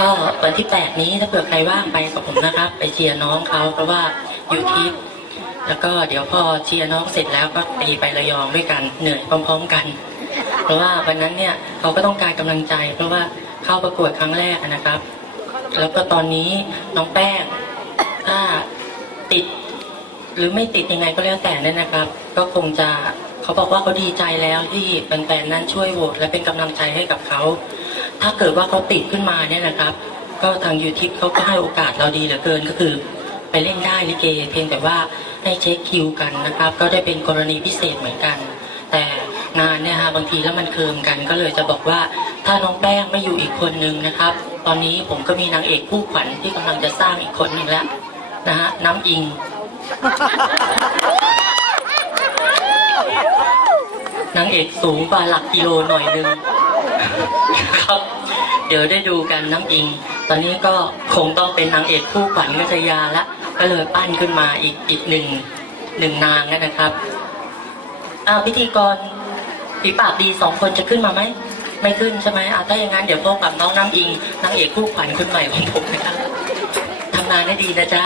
ก็วันที่แปดนี้ถ้าเผื่อใครว่างไปกับผมนะครับ ไปเชียร์น้องเขาเพราะว่าอยู่ที่แล้วก็เดี๋ยวพอเชียร์น้องเสร็จแล้วก็ตีไประยองด้วยกันเหนื่อยพร้อม ๆกัน เพราะว่าวันนั้นเนี่ยเขาก็ต้องการกำลังใจ เพราะว่าเข้าประกวดครั้งแรกนะครับ แล้วก็ตอนนี้น้องแป้งถ้าติด หรือไม่ติดยังไงก็แล้วแต่นั่นนะครับ ก็คงจะเขาบอกว่าเขาดีใจแล้วที่แฟนๆนั้นช่วยโหวตและเป็นกำลังใจให้กับเขา ถ้าเกิดว่าเขาติดขึ้นมาเนี่ยนะครับ ก็ทางยูทิปเขาก็ให้โอกาสเราดีเหลือเกินก็คือไปเล่นได้ลิเก เพียงแต่ว่าให้เช็คคิวกันนะครับ ก็ได้เป็นกรณีพิเศษเหมือนกัน แต่งานเนี่ยฮะบางทีแล้วมันเคิมกัน ก็เลยจะบอกว่าถ้าน้องแป้งไม่อยู่อีกคนนึงนะครับ ตอนนี้ผมก็มีนางเอกคู่ขวัญที่กำลังจะสร้างอีกคนหนึ่งแล้วนะฮะน้ำอิง นางเอกสูงกว่าหลักกิโลหน่อยนึง ครับ เดี๋ยวได้ดูกันน้ำอิง ตอนนี้ก็คงต้องเป็นนางเอกคู่ขวัญกัจยาละก็เลยปั้นขึ้นมาอีกอีกหนึ่งหนึ่งนางนะครับอ้าวพิธีกรฝีปากดีสองคนจะขึ้นมาไหมไม่ขึ้นใช่ไหมอะถ้าอย่างนั้นเดี๋ยวพบกับน้องน้ำอิงนางเอกคู่ขวัญคนใหม่ของผมนะครับทำงานได้ดีนะจ๊ะ